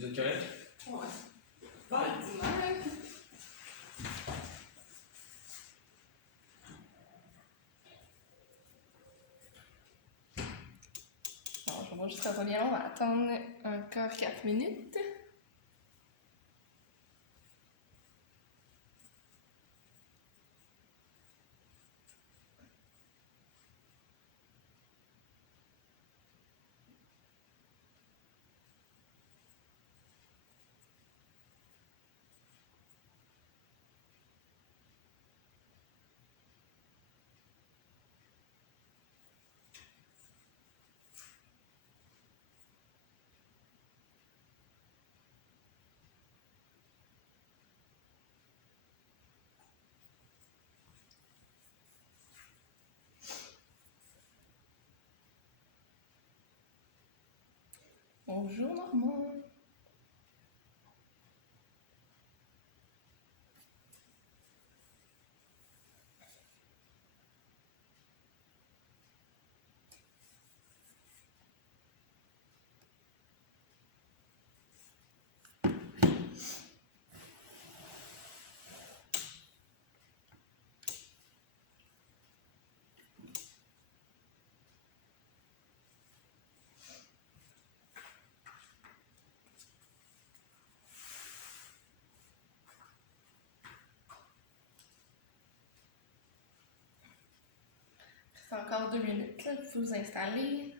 Vous êtes correct? Ouais. Pas ordinaire. Bon, je vais juste revenir, on va attendre encore 4 minutes. Bonjour Normand. C'est encore 2 minutes, là, vous pouvez vous installer.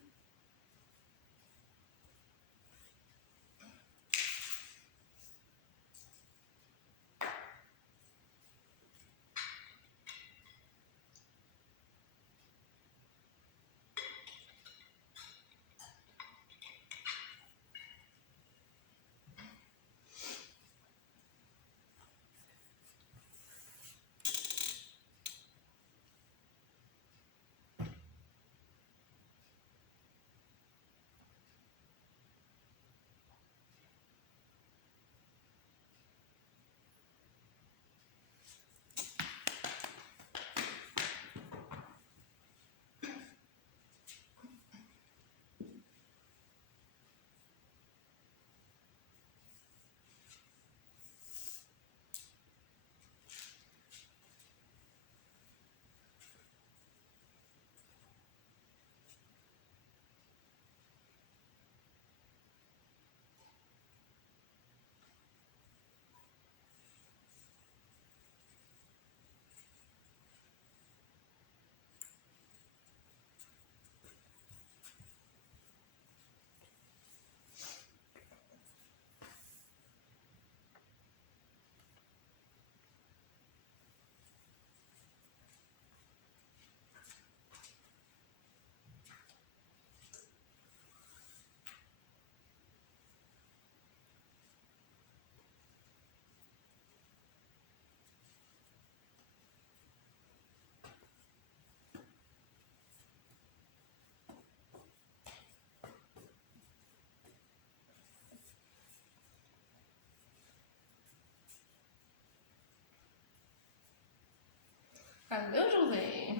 Allô, José.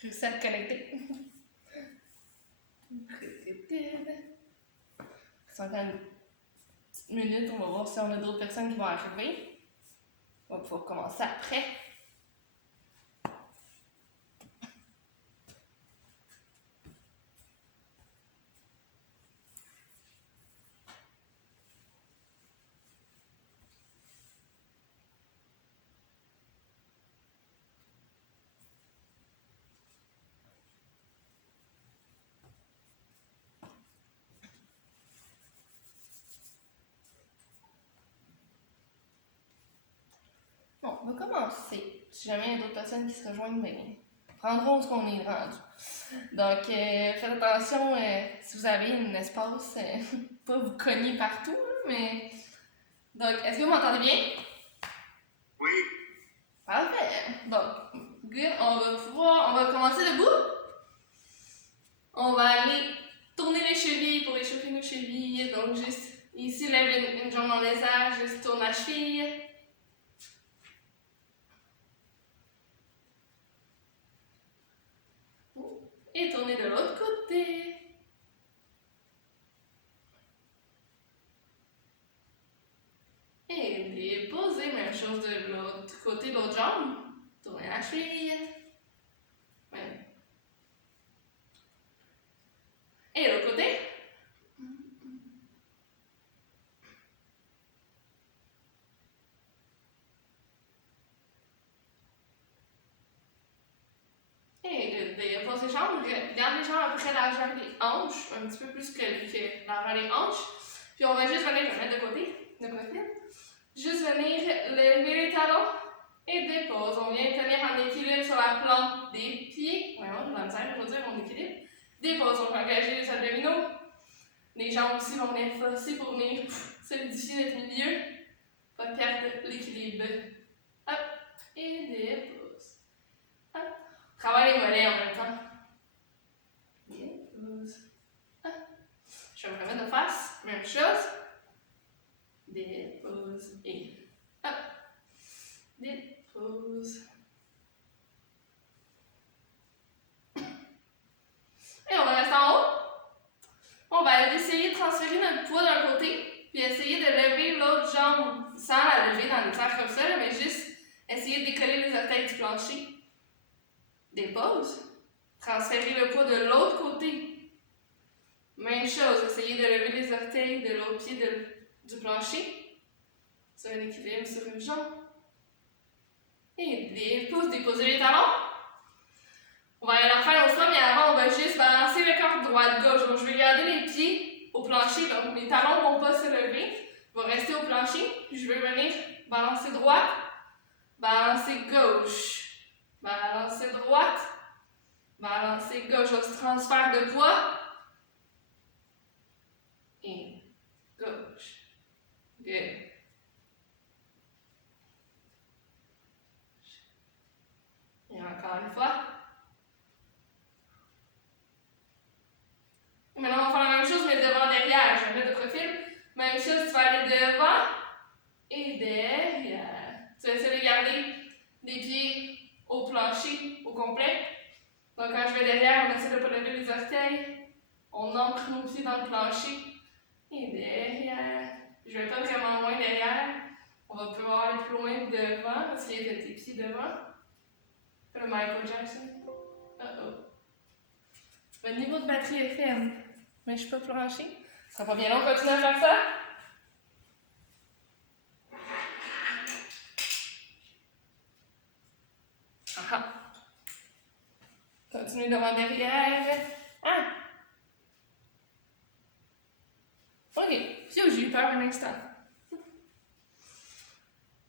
Réussi à te connecter. C'est encore une petite minute, on va voir si on a d'autres personnes qui vont arriver. On va pouvoir commencer après. Bon, on va commencer. Si jamais il y a d'autres personnes qui se rejoignent, ben, prendront ce qu'on est rendu. Donc, faites attention si vous avez un espace, pas vous cogner partout, là, mais. Donc, est-ce que vous m'entendez bien? Oui. Parfait. Donc, good. On va commencer debout. On va aller tourner les chevilles pour échauffer nos chevilles. Donc, juste ici, lève une jambe dans les airs, juste tourne la cheville. Et tourner de l'autre côté. l'autre jambe. Tournez la cheville. Même. Et l'autre côté. Et déposez les jambes. Garde les jambes à peu près la largeur des hanches. Un petit peu plus que la largeur des hanches. Puis on va juste venir le mettre de côté. De profil. Juste venir lever les talons. Et dépose. On vient tenir en équilibre sur la plante des pieds. Voyons, dans le terre, je veux dire, mon équilibre. Dépose. On va engager les abdominaux. Les jambes aussi vont venir forcer pour venir solidifier notre milieu. Pas perdre l'équilibre. Hop. Et dépose. Hop. Travaille les mollets en même temps. Dépose. Hop. Je vais me remettre de face. Même chose. Dépose. Et hop. Dépose. Et on va rester en haut. On va essayer de transférer notre poids d'un côté, puis essayer de lever l'autre jambe sans la lever dans les airs comme ça, là, mais juste essayer de décoller les orteils du plancher. Dépose. Transférer le poids de l'autre côté. Même chose, essayer de lever les orteils de l'autre pied du plancher. Sur un équilibre sur une jambe. Et dépose, déposer les talons. On va aller la faire l'autre fois, mais avant, on va juste balancer le corps droite-gauche. Donc, je vais garder les pieds au plancher, donc mes talons ne vont pas se lever. Ils vont rester au plancher. Puis, je vais venir balancer droite, balancer gauche, balancer droite, balancer gauche. On se transfère de poids. Et gauche. Good. Et encore une fois. Maintenant, on va faire la même chose, mais devant, derrière. Je vais mettre de profil. Même chose, tu vas aller devant et derrière. Tu vas essayer de garder les pieds au plancher au complet. Donc, quand je vais derrière, on essaie de ne pas lever les orteils. On ancre nos pieds dans le plancher. Et derrière. Je ne vais pas vraiment loin derrière. On va pouvoir aller plus loin devant parce qu'il y a tes pieds devant. Fais le Michael Jackson. Le niveau de batterie est ferme, mais je ne suis pas plancher. Ça sera pas bien long, on continue à faire ça. Continue devant derrière. Ah! Ok, j'ai eu peur un instant.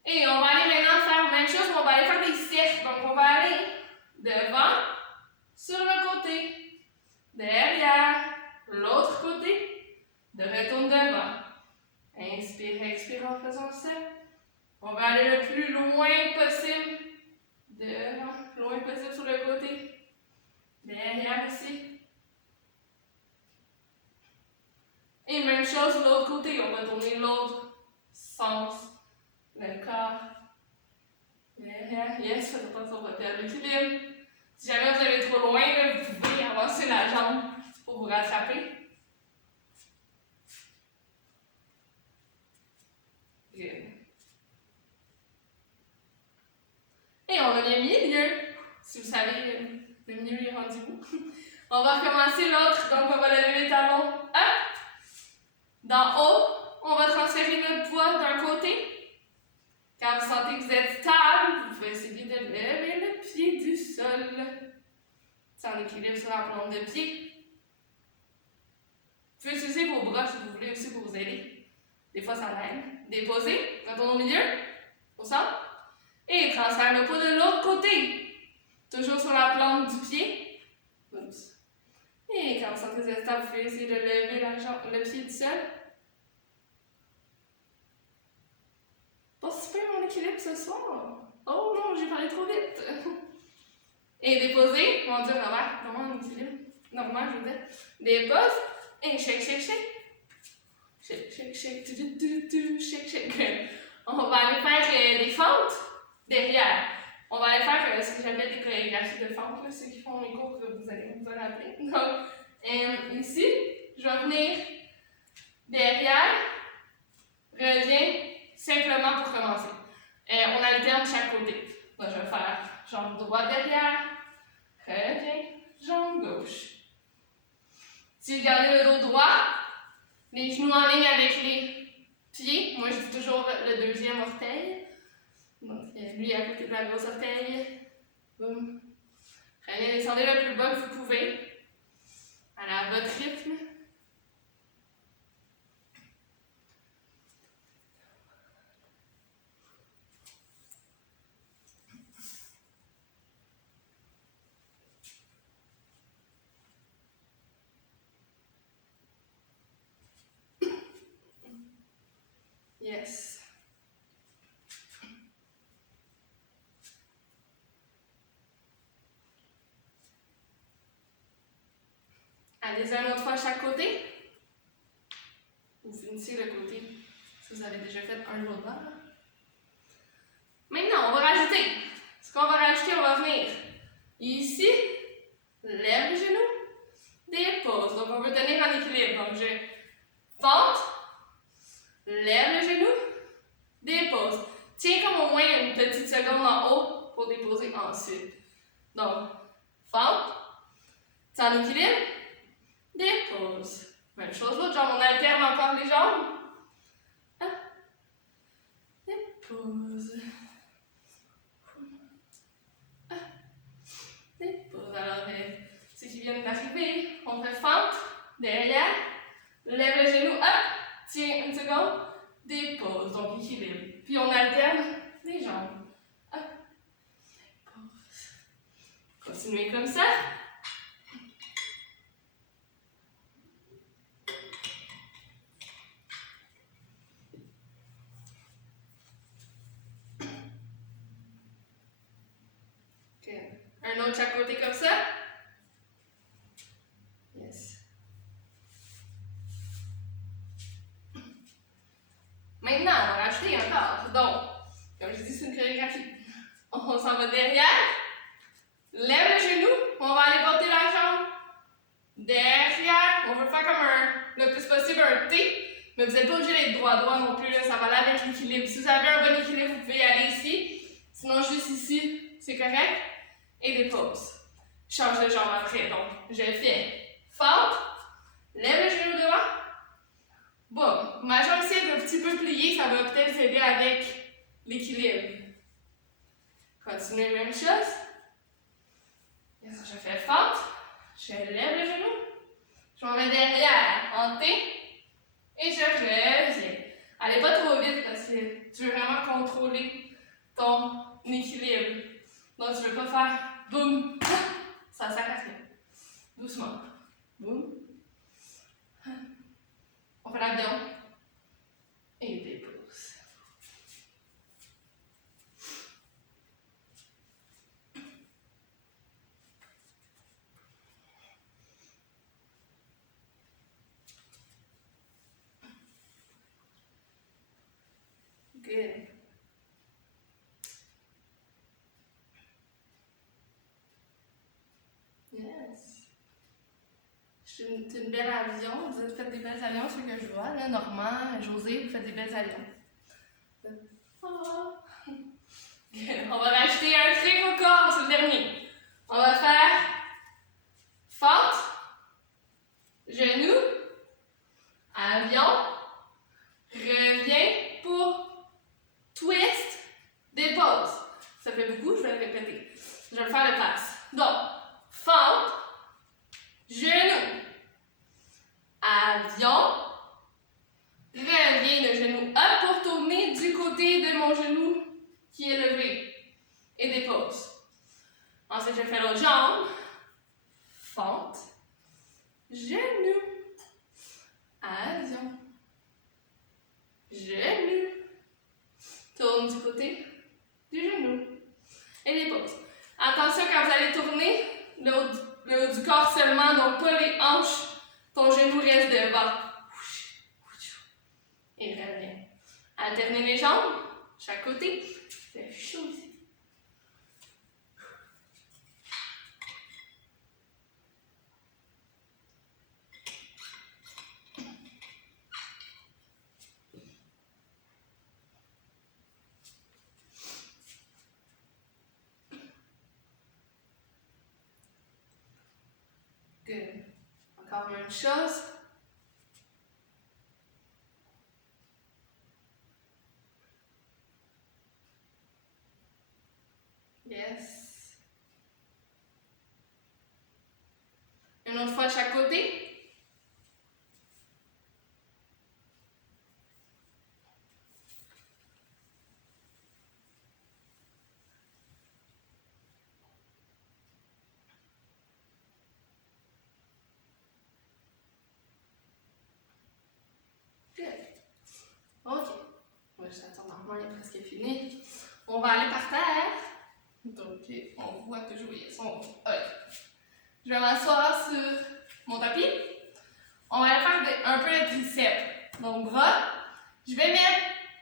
Et on va aller maintenant faire la même chose, mais on va aller faire des cercles. Donc on va aller devant, sur le côté, derrière, l'autre côté, de retourne devant. Inspire, expire en faisant ça. On va aller le plus loin possible. Devant, loin possible sur le côté. Derrière ici. Et même chose de l'autre côté. On va tourner l'autre sens. Le corps. Derrière. Yes, faites attention, on va perdre l'équilibre. Si jamais vous allez trop loin, là, vous pouvez avancer la jambe pour vous rattraper. Good. Et on revient milieu. Si vous savez, le milieu est rendu où. On va recommencer l'autre. Donc, on va lever les talons. Hop! D'en haut, on va transférer notre poids d'un côté. Quand vous sentez que vous êtes stable, vous pouvez essayer de lever le pied du sol. C'est en équilibre sur la plante de pied. Vous pouvez utiliser vos bras si vous voulez aussi pour vous aider. Des fois, ça l'aide. Déposez, retourne au milieu, au centre. Et transfère le poids de l'autre côté. Toujours sur la plante du pied. Oups. Et quand vous sentez que vous êtes stable, vous pouvez essayer de lever le pied du sol. Pas super mon équilibre ce soir. Oh non, j'ai parlé trop vite. Et déposer, mon Dieu, comment un équilibre? Normal, je veux dire. Dépose. Et shake, shake, shake. Shake, shake, shake. Shake, shake. On va aller faire des fentes derrière. On va aller faire ce que j'appelle des chorégraphies de fente. Là, ceux qui font mes cours, vous allez vous en rappeler. Donc, ici, je vais venir derrière. Reviens simplement pour commencer. On alterne de chaque côté. Donc, je vais faire jambe droite derrière, reviens, jambe gauche. Si vous gardez le dos droit, les genoux en ligne avec les pieds. Moi, je dis toujours le deuxième orteil. Donc, lui à côté de la grosse orteil. Boum. Revenez, descendez le plus bas que vous pouvez. Allez à votre rythme. Yes. Allez-y un autre fois à chaque côté. Vous finissez le côté si vous avez déjà fait un de l'autre bord. Maintenant, on va rajouter. Ce qu'on va rajouter, on va venir ici, lève le genou, dépose. Donc, on veut tenir en équilibre. Donc, je fente, lève le genou, dépose. Tiens comme au moins une petite seconde en haut pour déposer ensuite. Donc, fente, tiens en équilibre, dépose. Même chose l'autre jambe, on alterne encore les jambes. Dépose. Dépose. Alors, ceux qui viennent d'arriver, on fait fente, derrière, lève le genou, hop, tiens une seconde, dépose, donc équilibre. Puis on alterne les jambes. Hop, dépose. Continuez comme ça. Un autre chaque côté comme ça. Yes. Maintenant, on va rajouter encore. Donc, comme je dis, c'est une chorégraphie. On s'en va derrière. Lève le genou. On va aller porter la jambe. Derrière. On veut faire comme le plus possible un T. Mais vous n'êtes pas obligé d'être droit non plus. Là, ça va aller avec l'équilibre. Si vous avez un bon équilibre, vous pouvez aller ici. Sinon, juste ici, c'est correct. Et dépose. Change de jambe après. Donc, je fais fente, lève le genou droit. Bon, ma jambe ici est un petit peu pliée, ça va peut-être aider avec l'équilibre. Continuez la même chose. Je fais fente, je lève le genou, je m'en mets derrière en T et je reviens. Allez pas trop vite parce que tu veux vraiment contrôler ton équilibre. Donc, tu veux pas faire boum, ça sert à rien. Doucement. Boum. On fait l'avion. Et dépose. Good. Yes. C'est une belle avion. Vous faites des belles avions, ce que je vois. Là, Normand, José, vous faites des belles avions. Oh. On va rajouter un flic au corps, c'est le dernier. On va faire fente, genou, avion, reviens pour twist, dépose. Ça fait beaucoup, je vais le répéter. Je vais le faire de place. Donc, fente, genou, avion, reviens le genou up pour tourner du côté de mon genou qui est levé et dépose. Ensuite, je fais l'autre jambe, fente, genou, avion, genou, tourne du côté du genou et dépose. Attention quand vous allez tourner, le haut du corps seulement, donc pas les hanches, ton genou reste devant. Et reviens. Alternez les jambes, chaque côté. C'est chaud ici. faire la même chose. Yes. Une autre fois de chaque côté. Ok. Ouais, j'attends normalement, il est presque fini. On va aller par terre. Donc, on voit toujours, yes, on voit. Ok. Je vais m'asseoir sur mon tapis. On va aller faire un peu de triceps. Donc, bras. Je vais mettre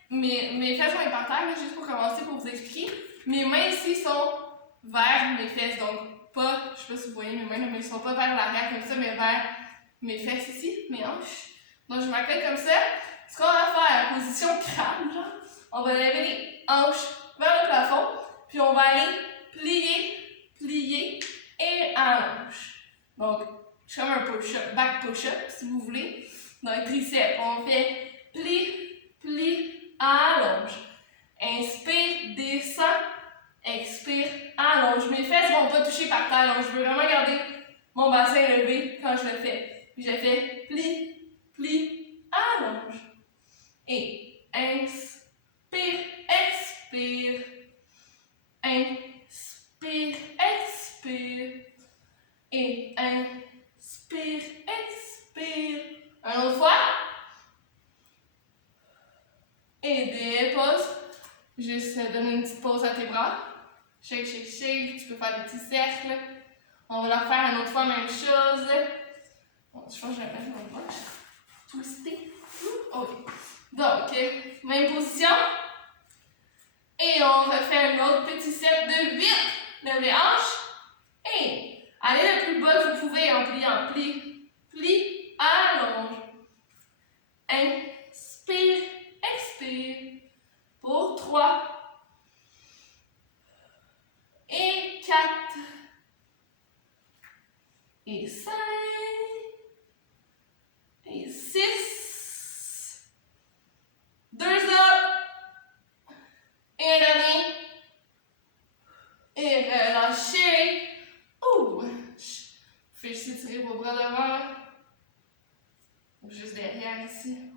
mes fesses vont être par terre, juste pour commencer, pour vous expliquer. Mes mains ici sont vers mes fesses. Donc, pas, je sais pas si vous voyez mes mains, mais ils sont pas vers l'arrière comme ça, mais vers mes fesses ici, mes hanches. Donc, je m'accroche comme ça. Ce qu'on va faire, position crabe, genre, on va lever les hanches vers le plafond, puis on va aller plier et allonge. Donc, je fais comme un push-up, back push-up, si vous voulez. Donc, triceps, on fait plie, allonge. Inspire, descend, expire, allonge. Mes fesses ne vont pas toucher par terre, donc je veux vraiment garder mon bassin élevé quand je le fais. Puis je fais plie, allonge. Et inspire, expire. Inspire, expire. Et inspire, expire. Une autre fois. Et dépose. Juste donne une petite pause à tes bras. Shake. Tu peux faire des petits cercles. On va leur faire une autre fois, même chose. Bon, je pense que je vais mettre mon bras. Twister. Ok. Donc, même position. Et on refait un autre petit set de 8. Lève les hanches. Et allez le plus bas que vous pouvez en pliant. Plie, allonge. Inspire, expire. Pour 3. Et 4. Et 5. Et 6. 2 up. Et un dernier. Et relâchez. Ouh. Faites juste étirer vos bras devant. Juste derrière ici.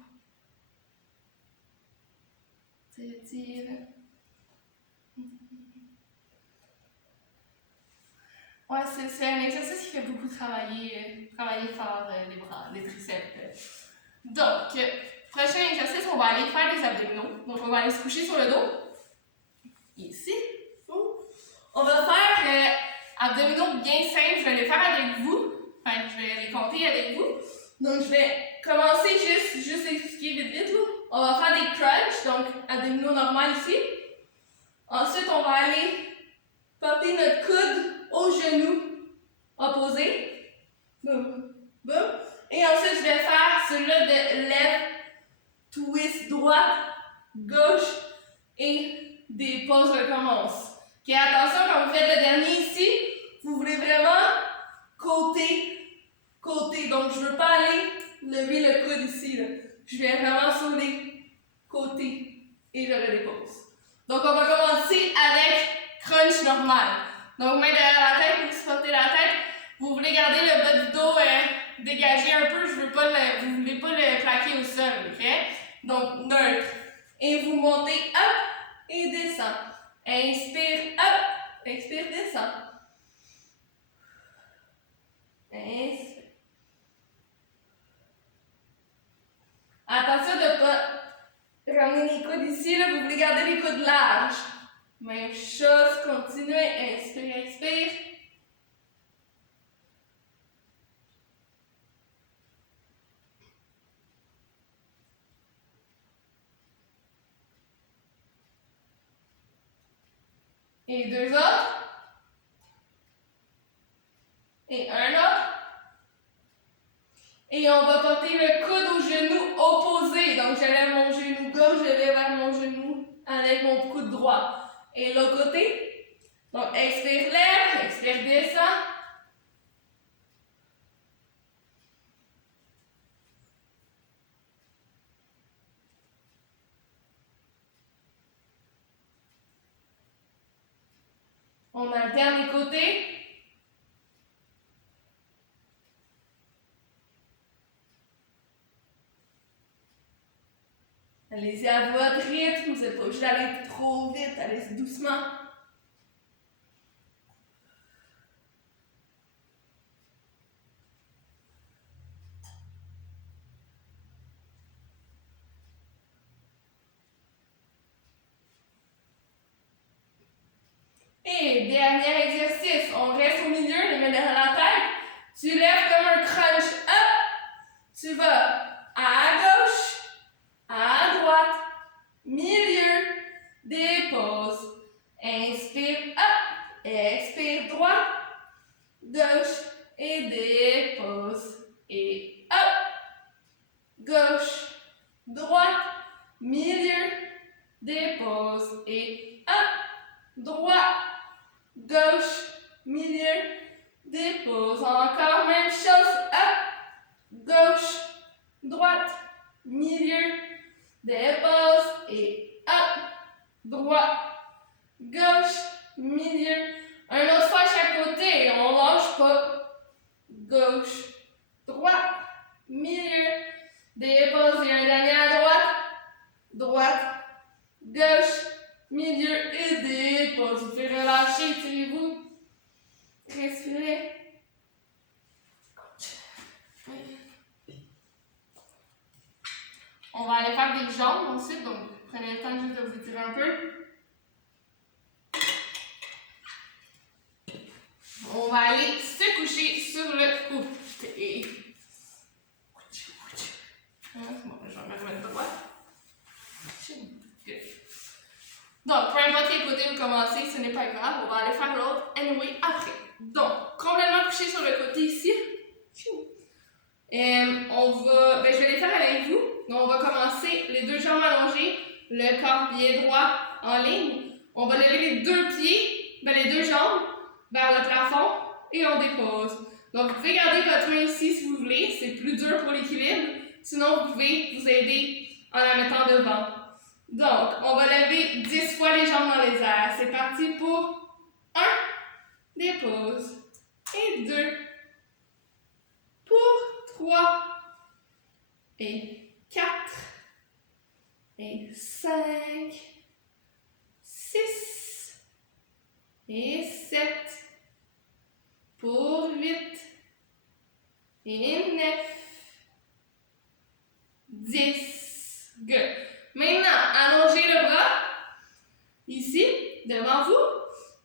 Tire. Ouais, c'est un exercice qui fait beaucoup travailler fort les bras, les triceps. Donc, prochain exercice, on va aller faire des abdominaux. Donc, on va aller se coucher sur le dos. Ici. On va faire abdominaux bien simples. Je vais les faire avec vous. Enfin, je vais les compter avec vous. Donc, je vais commencer juste expliquer vite. Là. On va faire des crunchs, donc abdominaux normaux ici. Ensuite, on va aller porter notre coude au genou opposé. Boum, boum. Et ensuite, je vais faire celui-là de lèvres, twist droite, gauche et des pauses recommence. Ok, attention, quand vous faites le dernier ici, vous voulez vraiment côté. Donc, je ne veux pas aller lever le coude ici. Là. Je vais vraiment sur les côtés et je redépose. Donc, on va commencer avec crunch normal. Donc, main derrière la tête pour supporter la tête. Vous voulez garder le bas du dos dégagé un peu. Vous ne voulez pas le plaquer au sol. Ok? Donc, neutre. Et vous montez up et descend. Inspire, up. Expire, descend. Inspire. Attention de ne pas ramener les coudes ici. Là, vous voulez garder les coudes larges. Même chose, continuez. Inspire, expire. Et 2 autres. Et un autre. Et on va porter le coude au genou opposé. Donc, je lève mon genou gauche, je vais vers mon genou avec mon coude droit. Et l'autre côté. Donc, expire, lève, expire, descend. On alterne les côtés. Allez-y à votre rythme, vous n'êtes pas obligé d'aller trop vite, allez-y doucement. Et dernier exercice, on reste au milieu, les mains derrière la tête. Tu lèves comme un crunch up. Tu vas à gauche, à droite, milieu, dépose. Inspire up, expire droite, gauche et dépose. Et up, gauche, droite, milieu, dépose. Et up, droite, gauche, milieu, dépose. Encore même chose, up, gauche, droite, milieu, dépose. Et up, droite, gauche, milieu. Un autre fois à chaque côté, on lâche pas. Gauche, droite, milieu, dépose. Et un dernier à droite, droite, gauche, milieu et dépose. Vous pouvez relâcher, tirez-vous. Respirez. On va aller faire des jambes ensuite, donc prenez le temps juste de vous étirer un peu. On va aller se coucher sur le côté. Bon, je vais me remettre droit. Donc, peu importe quel côté vous commencez, ce n'est pas grave, on va aller faire l'autre anyway après. Donc, complètement couché sur le côté ici. Je vais les faire avec vous. Donc, on va commencer les deux jambes allongées, le corps pied droit en ligne. On va lever les deux pieds, les deux jambes vers le plafond et on dépose. Donc, vous pouvez garder votre main ici si vous voulez, c'est plus dur pour l'équilibre. Sinon, vous pouvez vous aider en la mettant devant. Donc, on va lever 10 fois les jambes dans les airs. C'est parti pour 1, dépose, et 2, pour 3, et 4, et 5, 6, et 7, pour 8, et 9, 10. Good. Maintenant, allongez le bras, ici, devant vous.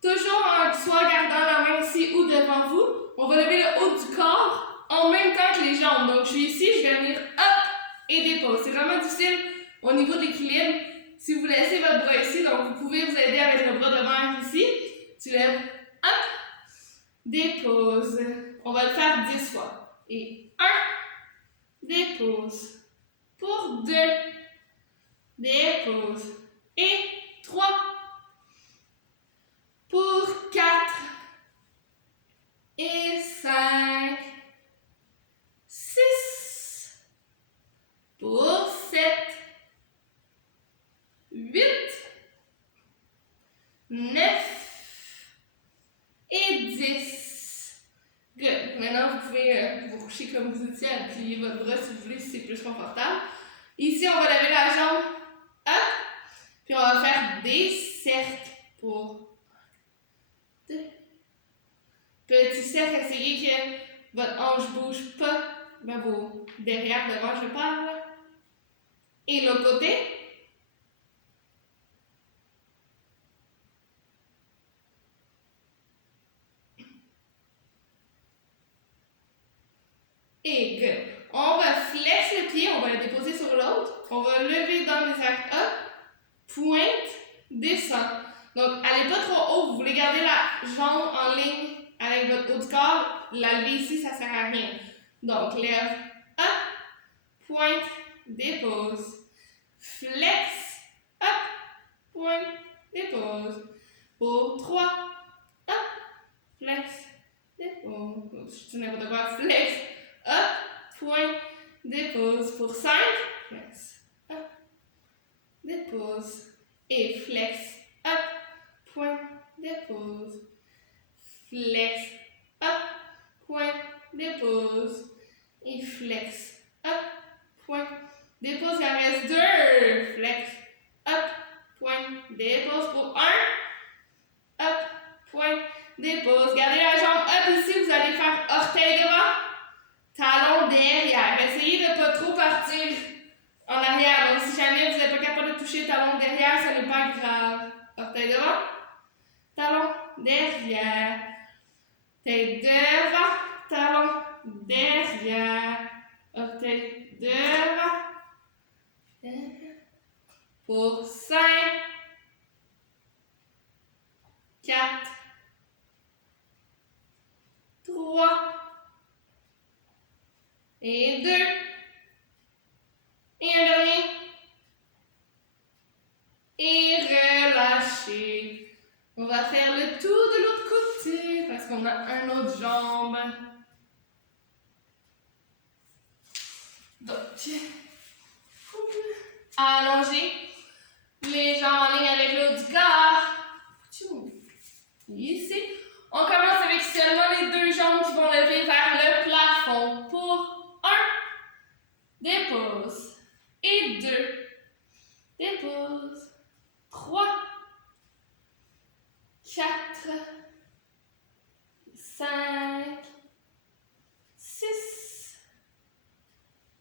Toujours en soit gardant la main ici ou devant vous. On va lever le haut du corps en même temps que les jambes. Donc, je suis ici, je vais venir hop et dépose. C'est vraiment difficile au niveau de l'équilibre. Si vous laissez votre bras ici, donc vous pouvez vous aider avec le bras devant ici. Tu lèves, hop, dépose. On va le faire 10 fois. Et 1, dépose. Pour 2, dépose. Et 3, pour 4, et 5, 6, pour 7, 8, 9, et 10. Good. Maintenant, vous pouvez vous coucher comme vous étiez, appuyer votre bras si vous voulez, si c'est plus confortable. Ici, on va lever la jambe, hop, puis on va faire des cercles pour 2. Petit cercle, essayez que votre hanche ne bouge pas, vos derrière, devant, je parle. Et l'autre côté. Et good. On va flex le pied, on va le déposer sur l'autre. On va lever dans les airs, hop, pointe, descend. Donc, allez pas trop haut, vous voulez garder la jambe en ligne avec votre haut du corps. La lever ici, ça sert à rien. Donc, lève, hop, pointe, dépose. Flex, hop, pointe, dépose. Pour 3, hop, flex, dépose. Je dis n'importe quoi, flex, hop, point, dépose. Pour 5, flex, hop, dépose. Et flex, hop, point, dépose. flex, hop, point, dépose, et flex, hop, point, dépose, il en reste 2, flex, hop, point, dépose pour 1, hop, point, dépose, gardez la jambe, hop, ici, vous allez faire orteil devant, talon derrière, essayez de ne pas trop partir en arrière, donc si jamais vous n'êtes pas capable de toucher le talon derrière, ça n'est pas grave, orteil devant, talon derrière, tête devant, talon derrière, orteil devant, pour 5, 4, 3, et 2, et un dernier, et relâchez. On va faire le tour de l'autre côté parce qu'on a un autre jambe. Donc, allongez les jambes en ligne avec le haut du corps. Ici, on commence avec seulement les 2 jambes qui vont lever vers le plafond. Pour 1, dépose. Et 2, dépose. 3, 4, 5, 6,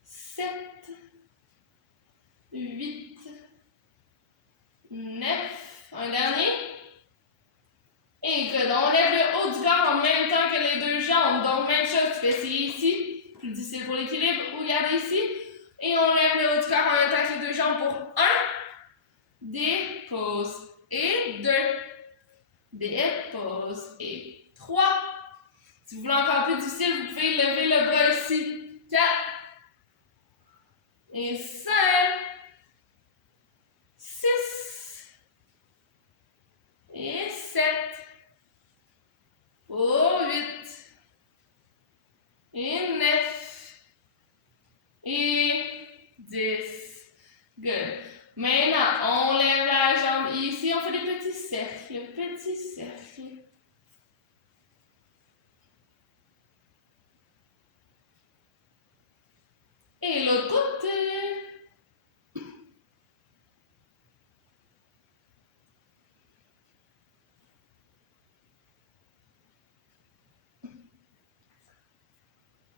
7, 8, 9, un dernier. Et good. On lève le haut du corps en même temps que les 2 jambes. Donc, même chose, tu peux essayer ici, plus difficile pour l'équilibre, ou garder ici. Et on lève le haut du corps en même temps que les 2 jambes pour 1, dépose, et 2, dépose, et 3. Si vous voulez encore plus difficile, vous pouvez lever le bras ici. 4, et 5, 6, et 7, pour 8, et 9, et 10. Good. Maintenant, on lève la jambe ici, on fait des petits cercles, petits cercles. Et l'autre côté.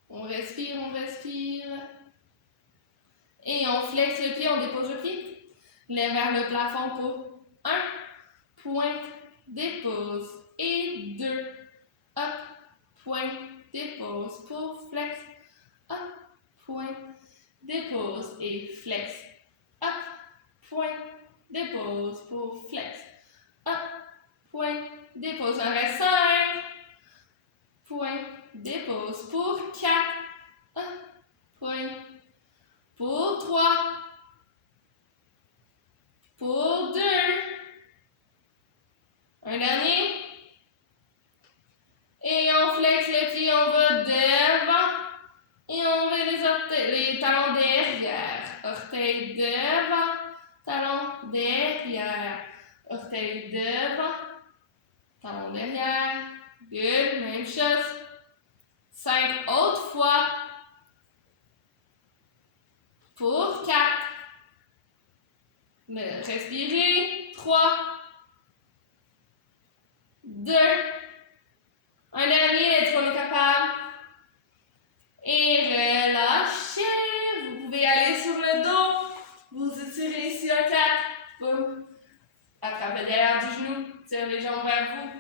On respire, on respire. Et on flexe le pied, on dépose le pied. Lève vers le plafond pour 1, pointe, dépose. Et 2, hop, pointe, dépose. Pour flex, hop, pointe, dépose. Et flex, hop, pointe, dépose. Pour flex, hop, pointe, dépose. On reste 5, pointe, dépose. Pour 4, hop, pointe. Pour 3, pour 2, un dernier, et on flexe les pieds, on va devant, et on met les talons derrière, orteil devant, talon derrière, orteil devant, talon derrière, good, même chose, 5 autres fois, pour 4, respirez, 3, 2, un dernier, let's go, on est capable, et relâchez, vous pouvez aller sur le dos, vous étirez ici un 4, boum, attrapez derrière du genou, tire les jambes vers vous.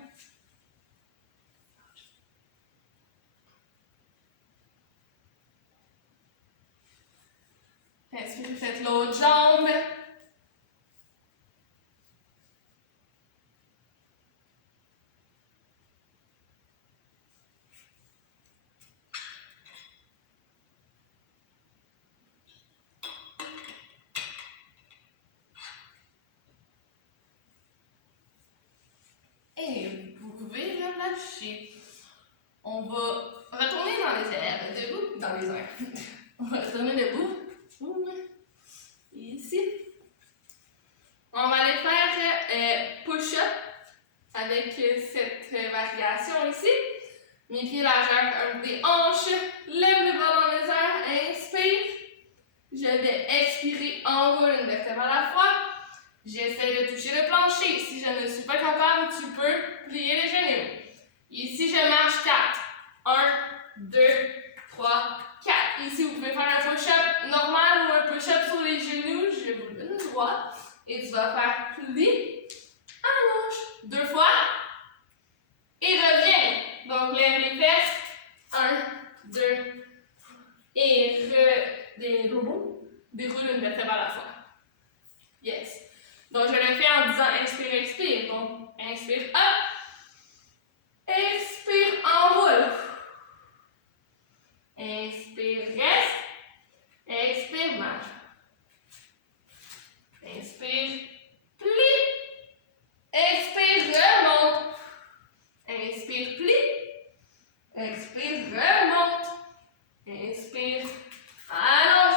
Respirez, faites l'autre jambe. Et vous pouvez relâcher. On va retourner dans les airs, debout, dans les airs. On va retourner debout. Ici. On va aller faire push-up avec cette variation ici. Mes pieds largeur un des hanches. Lève le bras dans les airs. Inspire. Je vais expirer, enroule une vertèbre à la fois. J'essaie de toucher le plancher. Si je ne suis pas capable, tu peux plier les genoux. Ici, je marche 4. 1, 2, 3, 4. Ici, vous pouvez faire un push-up normal ou un push-up sur les genoux. Je vous donne le droit. Et tu vas faire pli, allonge. 2 fois. Et reviens. Donc, lève les fesses. 1, 2. Et déroule une vertèbre à la fois. Yes. Donc, je le fais en disant inspire, expire. Donc, inspire, hop. Expire, enroule. Inspire, reste. Expire, marche. Inspire, plie. Expire, remonte. Inspire, plie. Expire, remonte. Inspire, allonge.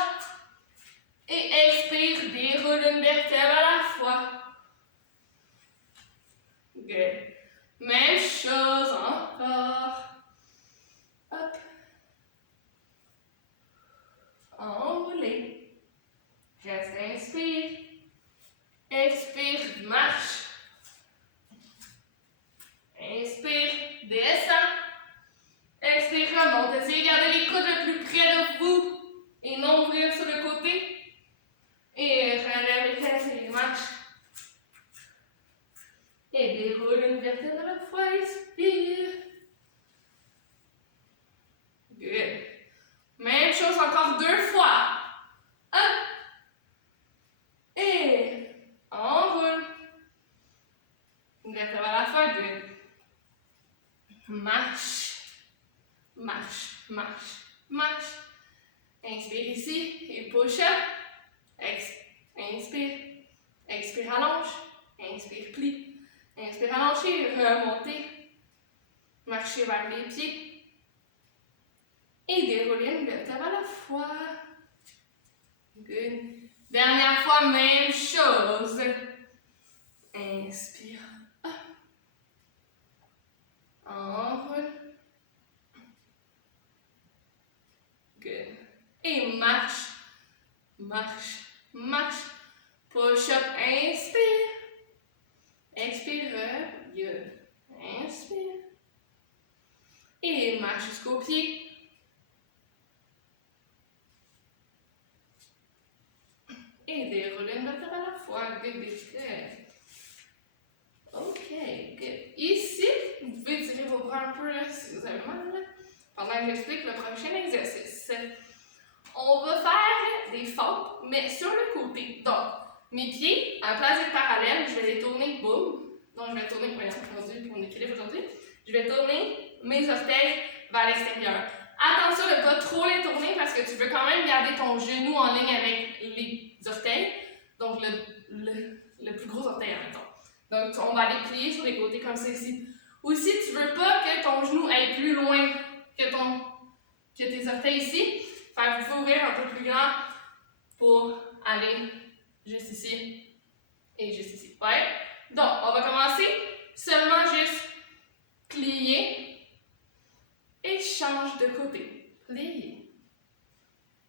Et expire, déroule une vertèbre à la fois. Good. Même chose encore. Hop. Enroulez. Reste, inspire. Expire, marche. Inspire, descend. Expire, remonte. Essayez de garder les coudes le plus près de vous et non ouvrir sur le côté. Et relève les fesses et marche. Et déroule une vertèbre à la fois. Expire. Good. Même chose encore 2 fois. Hop. Et enroule. Une vertèbre à la fois. Good. Marche. Marche. Marche. Marche. Inspire ici et push up. Inspire. Expire, allonge. Inspire, plie. Inspire, allongez, remontez. Marchez vers les pieds. Et déroulez une vertèbre à la fois. Good. Dernière fois, même chose. Inspire. Enroule. Good. Et marche. Marche. Marche. Push up. Inspire. Expire. Good. Inspire. Et marche jusqu'au pied. Et déroule une vertèbre à la fois. Good. Good. Ok. Good. Ici, vous pouvez tirer vos bras un peu là, si vous avez mal. Là, pendant que j'explique le prochain exercice. On va faire des fentes, mais sur le côté. Donc, mes pieds, à la place d'être parallèles, je vais les tourner, boum. Donc, je vais tourner, voyons, aujourd'hui, pour mon équilibre aujourd'hui, je vais tourner mes orteils vers l'extérieur. Attention de ne pas trop les tourner parce que tu veux quand même garder ton genou en ligne avec les orteils. Donc, le plus gros orteil, en même temps. Donc, on va les plier sur les côtés comme ceci. Aussi, tu ne veux pas que ton genou aille plus loin que tes orteils ici. Fait que vous pouvez ouvrir un peu plus grand pour aller juste ici et juste ici. Ouais? Donc, on va commencer seulement juste plier et change de côté. Plier.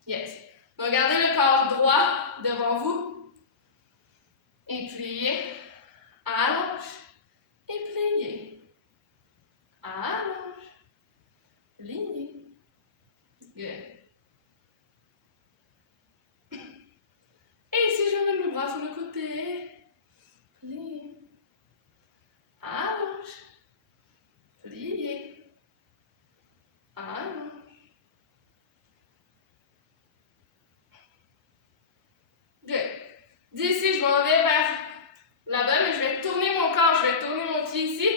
Yes. Donc, gardez le corps droit devant vous et plier. Allonge et plier. Allonge. Plier. Good. Et ici, je mets le bras sur le côté. Plier. Allonge. Plier. Allonge. Good. D'ici, je m'en vais vers là-bas, mais je vais tourner mon corps, je vais tourner mon pied ici,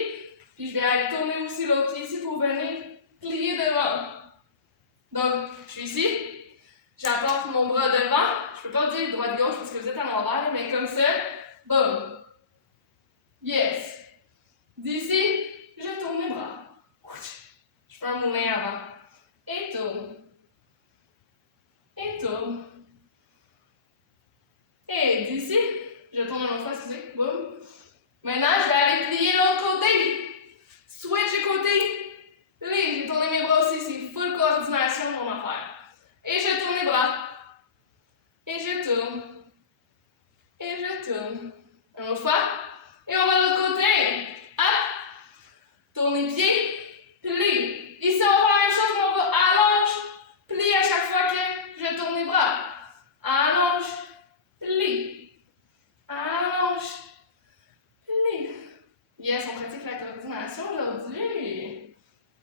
puis je vais aller tourner aussi l'autre pied ici pour venir plier devant. Donc, je suis ici, j'apporte mon bras devant, je peux pas dire droite-gauche parce que vous êtes à l'envers, mais comme ça, boum. Yes. D'ici, je tourne mes bras. Je fais un moulin avant. Et tourne. Et tourne. Et d'ici, je tourne une autre fois, excusez, boum. Maintenant, je vais aller plier l'autre côté.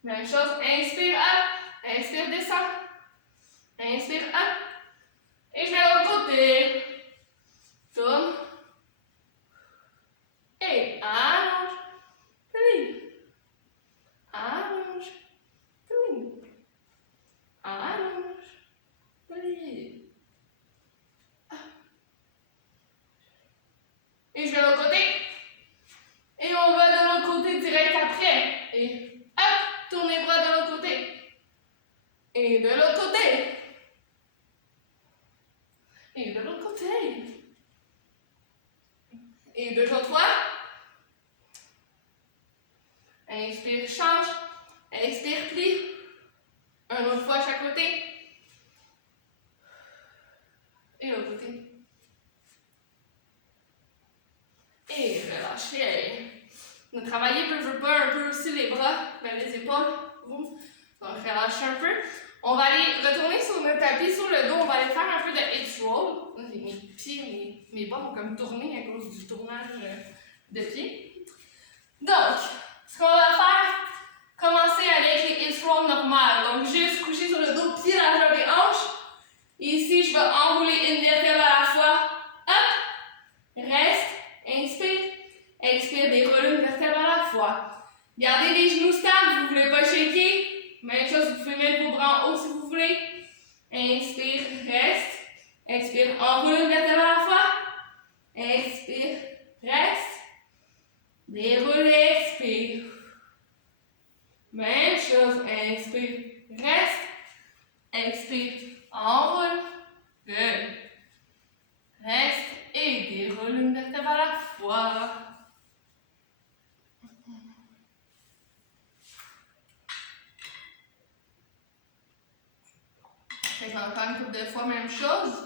Même chose, inspire, up, inspire, descend, inspire, up, et je vais de l'autre côté, tourne, et allonge, plie, allonge, plie, allonge, plie. Et je vais de l'autre côté, et on va de l'autre côté direct après, et hop, tourne les bras de l'autre côté, et de l'autre côté, et de l'autre côté, et deux autres fois. Inspire, change, expire, plie, un autre fois à chaque côté, et l'autre côté. Et relâchez. On a travaillé peu un peu aussi les bras, les épaules. Donc relâchez un peu. On va aller retourner sur notre tapis, sur le dos. On va aller faire un peu de hips roll. Mes pieds, mes bras vont comme tourner à cause du tournage de pieds. Donc, ce qu'on va faire, commencer avec les hips roll normales. Donc, juste coucher sur le dos, pied largeur des hanches. Ici, je vais enrouler une vertèbre à la fois. Hop! Reste. Inspire. Expire, déroule une vertèbre à la fois. Gardez les genoux stables, vous ne voulez pas shaker. Même chose, vous pouvez mettre vos bras en haut si vous voulez. Inspire, reste. Expire, enroule une vertèbre à la fois. Expire, reste. Déroule, expire. Même chose, inspire, reste. Expire, enroule. Good. Reste et déroule une vertèbre à la fois. Fait qu'on va faire une couple de fois, même chose.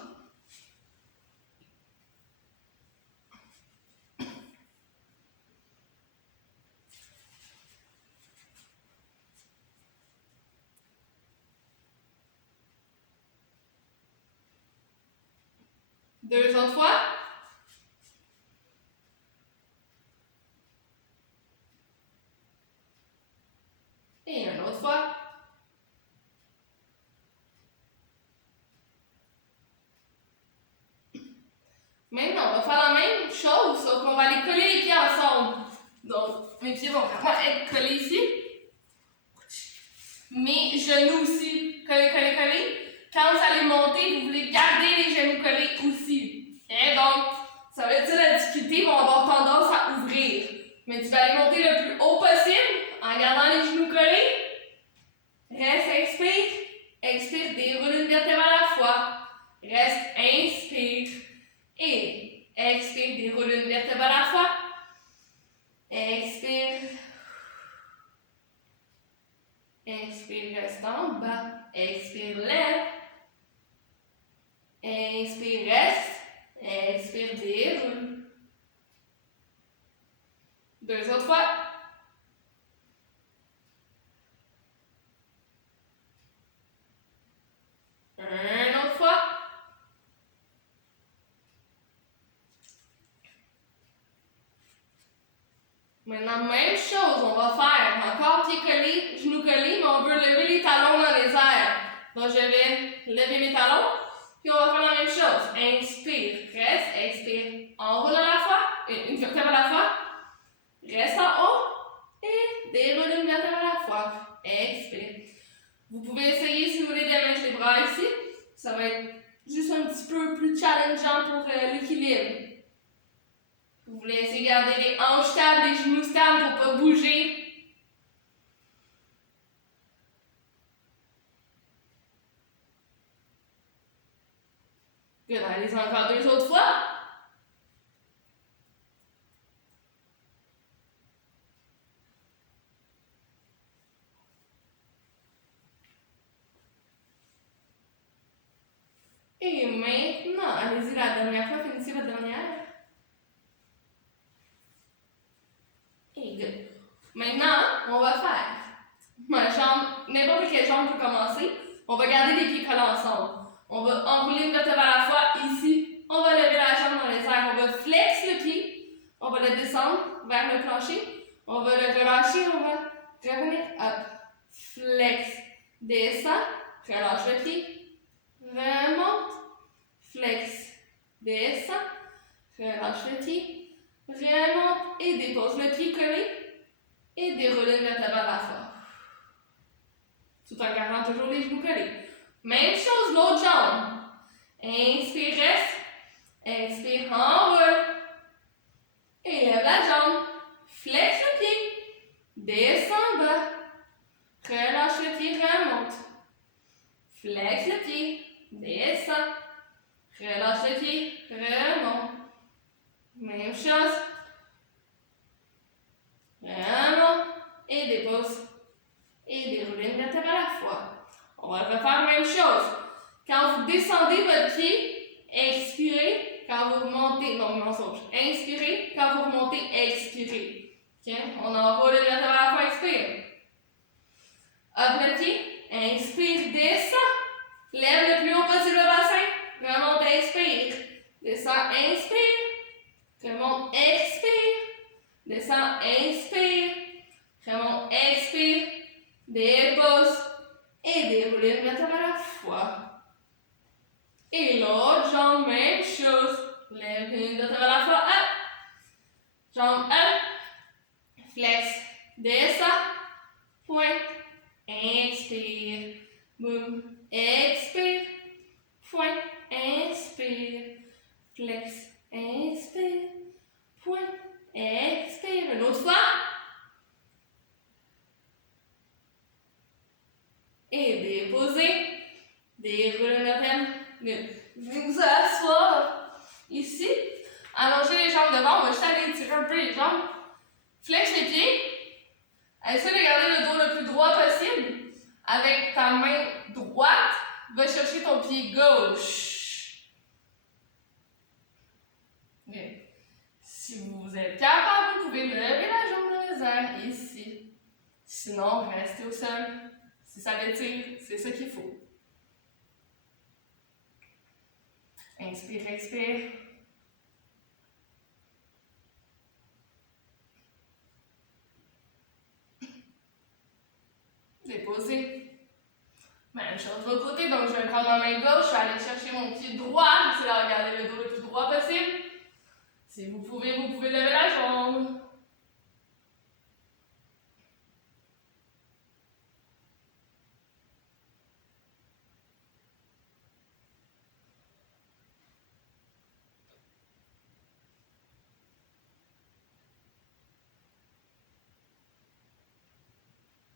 Deux autres fois. Et une autre fois. Maintenant, on va faire la même chose, sauf qu'on va aller coller les pieds ensemble. Donc, mes pieds vont vraiment être collés ici. Mes genoux aussi, collés, collés, collés. Quand vous allez monter, vous voulez garder les genoux collés aussi. Okay? Donc, ça va être ça la difficulté, vont avoir tendance à ouvrir. Mais tu vas aller monter le plus haut possible en gardant les genoux collés. Reste, expire. Expire, déroule une vertèbre à la fois. Reste, inspire. Et expire, déroule une vertèbre à la fois. Expire. Inspire, reste en bas. Expire, lève. Inspire, reste. Expire, déroule. Deux autres fois. Une autre fois. Maintenant, même chose, on va faire encore pieds collés, genoux collés, mais on veut lever les talons dans les airs. Donc, je vais lever mes talons, puis on va faire la même chose. Inspire, reste, expire, enroule à la fois, une vertèbre à la fois, reste en haut, et déroule une vertèbre à la fois. Expire. Vous pouvez essayer, si vous voulez, de mettre les bras ici. Ça va être juste un petit peu plus challengeant pour l'équilibre. Vous voulez essayer de garder les hanches stables, les genoux stables pour ne pas bouger. Good, allez-y encore deux autres fois. Et maintenant, allez-y la dernière fois, finissez votre dernière. Et good. Maintenant, on va faire ma jambe, n'importe quelle jambe peut commencer. On va garder les pieds collés ensemble. On va enrouler une vertèbre à la fois ici. On va lever la jambe dans les airs. On va flex le pied. On va le descendre vers le plancher. On va le relâcher. On va revenir. Hop. flex, descend, relâche le pied, remonte, flex, descend, relâche le pied, remonte et dépose le pied collé et déroule une vertèbre à la fois. Tout en gardant toujours les genoux collés. Même chose, l'autre jambe. Inspire, reste. Expire, enroule. Élève la jambe. Flex le pied. Descends bas. Relâche le pied, remonte. Flex le pied. Descends. Relâche le pied, remonte. Même chose. Remonte. Et dépose. Et déroulez une vertèbre à la fois. On va refaire la même chose. Quand vous descendez votre pied, expirez. Quand vous remontez, non, mensonge. Inspirez. Quand vous remontez, expirez. Okay? On enroule une vertèbre à la fois, expire. Hop le pied. Inspire, descend. Lève le plus haut possible le bassin. Remonte, expire. Descend, inspire. Remonte, expire. Descend, inspire. Remonte, expire. Dépose et déroule une vertèbre à la fois. Et l'autre jambe, même chose. Lève une vertèbre à la fois. Up. Jambe up. Flex. Descend. Pointe. Inspire. Boum. Expire. Pointe. Inspire. Flex. Inspire. Pointe. Expire. Une autre fois. Et déposez. Déroulez une vertèbre. Venez vous asseoir ici. Allongez les jambes devant. On va juste aller étirer un peu les jambes. Flex les pieds. Essaye de garder le dos le plus droit possible. Avec ta main droite, va chercher ton pied gauche. Okay. Si vous êtes capable, vous pouvez lever la jambe dans les airs ici. Sinon, restez au sol. Si ça l'étire, c'est ce qu'il faut. Inspire, expire. Déposez. Même chose de l'autre côté, donc je vais prendre ma main gauche, je vais aller chercher mon pied droit, j'essaie de regarder le dos le plus droit possible. Si vous pouvez lever la jambe.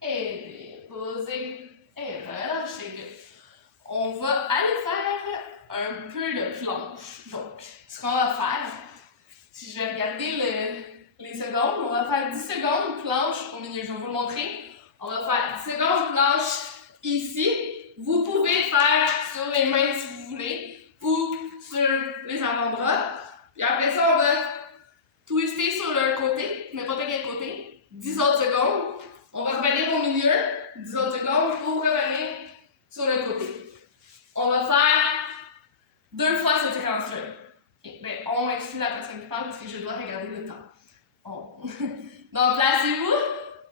Et déposer. Et relâchez. On va aller faire un peu de planche. Donc, ce qu'on va faire, si je vais regarder les secondes, on va faire 10 secondes planche au milieu. Je vais vous le montrer. On va faire 10 secondes planche ici. Vous pouvez faire sur les mains si vous voulez ou sur les avant-bras. Puis après ça, on va twister sur le côté, n'importe quel côté. 10 autres secondes. On va revenir au milieu, 10 autres secondes, pour revenir sur le côté. On va faire 2 fois cette séquence-là. Okay. Ben, on exclut la personne qui parle parce que je dois regarder le temps. Donc, placez-vous.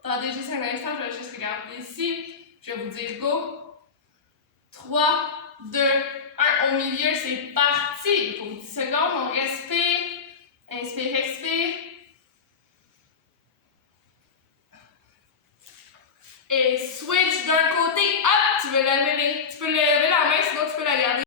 Attendez juste un instant, je vais juste regarder ici. Je vais vous dire go. 3, 2, 1. Au milieu, c'est parti. Pour 10 secondes, on respire. Inspire, expire. Et switch d'un côté, hop, tu peux lever la main, sinon tu peux la garder.